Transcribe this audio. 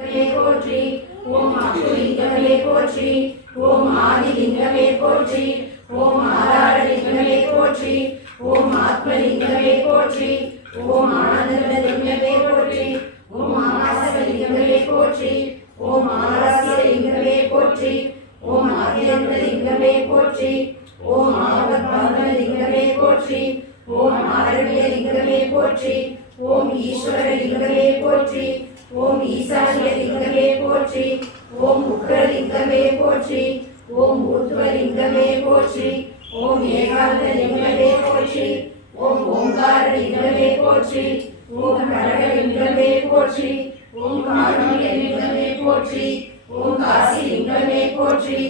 போற்றி. ஓம் அக்குலிங்கமே போற்றி. ஓம் ஆதிலிங்கமே போற்றி. ஓம் ஆதாரலிங்கமே போற்றி. ஓம் ஆத்மலிங்கமே போற்றி. ஓம் ஆனந்தலிங்கமே போற்றி. ஓம் ஆகாசலிங்கமே போற்றி. ஓம் ஆகாசலிங்கமே போற்றி. ஓம் ஆதிலிங்கமே போற்றி. ஓம் ஆவத்லிங்கமே போற்றி. ஓம் ஆரண்யலிங்கமே போற்றி. ஓம் ஈஸ்வரலிங்கமே போற்றி. ஓம் ஈசானியலிங்கமே போற்றி. ஓம் உக்ரலிங்கமே போற்றி. ஓம் ஊர்த்வலிங்கமே போற்றி. ஓம் ஏகாந்தலிங்கமே போற்றி. ஓம் ஓங்காரலிங்கமே போற்றி. ஓம் கடகலிங்கமே போற்றி. ஓம் காருண்யலிங்கமே போற்றி. ஓம் காசிலிங்கமே போற்றி.